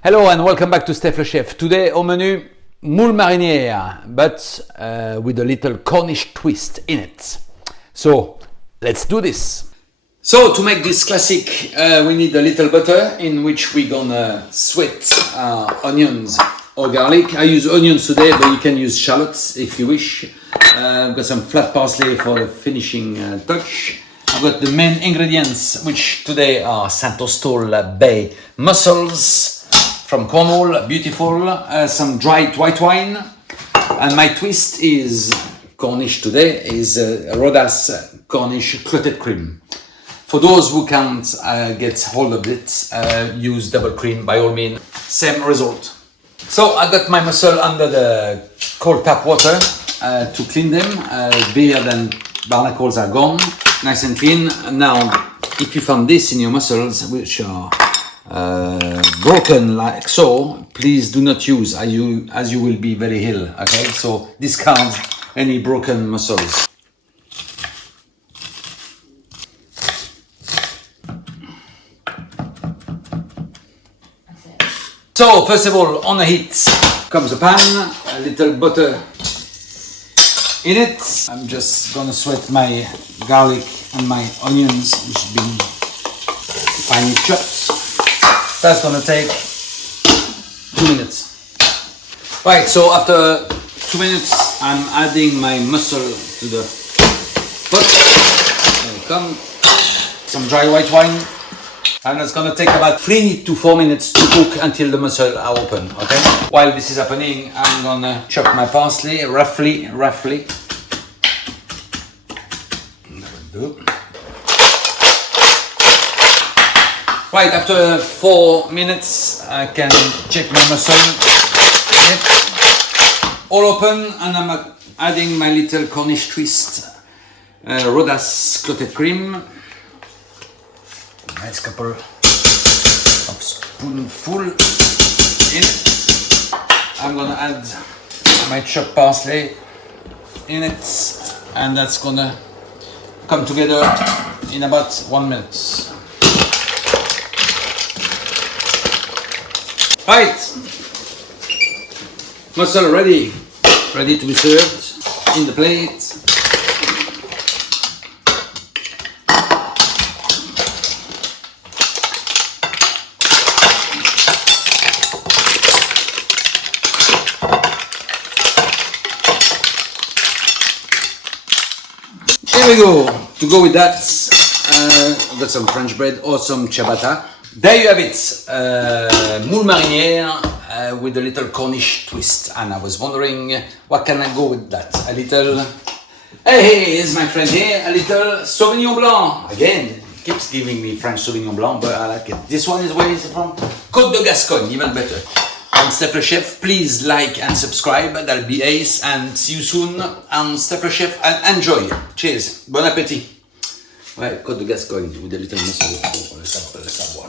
Hello and welcome back to Stef le Chef. Today au menu, Moules Marinières, but with a little Cornish twist in it. So let's do this. So to make this classic, we need a little butter in which we're gonna sweat onions or garlic. I use onions today, but you can use shallots if you wish. I've got some flat parsley for the finishing touch. I've got the main ingredients, which today are Saint-Ostol Bay mussels from Cornwall, beautiful, some dried white wine, and my twist is Cornish today, is Rodas Cornish clotted cream. For those who can't get hold of it, use double cream by all means, same result. So I got my mussel under the cold tap water to clean them. Beard and barnacles are gone, nice and clean. Now, if you found this in your mussels, which are broken like so, please do not use as you will be very ill. Okay, so discard any broken mussels. So first of all, on the heat comes a pan, a little butter in it. I'm just gonna sweat my garlic and my onions, which have been finely chopped. That's gonna take 2 minutes. Right, so after 2 minutes, I'm adding my mussel to the pot. There we come. Some dry white wine. And it's gonna take about 3 to 4 minutes to cook until the mussels are open, okay? While this is happening, I'm gonna chop my parsley roughly. Right, after 4 minutes, I can check my mussel. Yep. All open, and I'm adding my little Cornish twist, Rodas clotted cream. Nice couple of spoonful in it. I'm gonna add my chopped parsley in it, and that's gonna come together in about 1 minute. Right, mussel ready to be served in the plate. Here we go. To go with that, I've got some French bread or some ciabatta. There you have it, Moules Marinières with a little Cornish twist. And I was wondering, what can I go with that? A little, hey, here's my friend here, a little Sauvignon Blanc. Again, keeps giving me French Sauvignon Blanc, but I like it. This one is where it's from? Côte de Gascogne, even better. I'm Stef le Chef. Please like and subscribe, that'll be ace. And see you soon on Stef le Chef, and enjoy. Cheers, bon appétit. Ouais, Côte de Gascogne with a little mussel. Le savoir.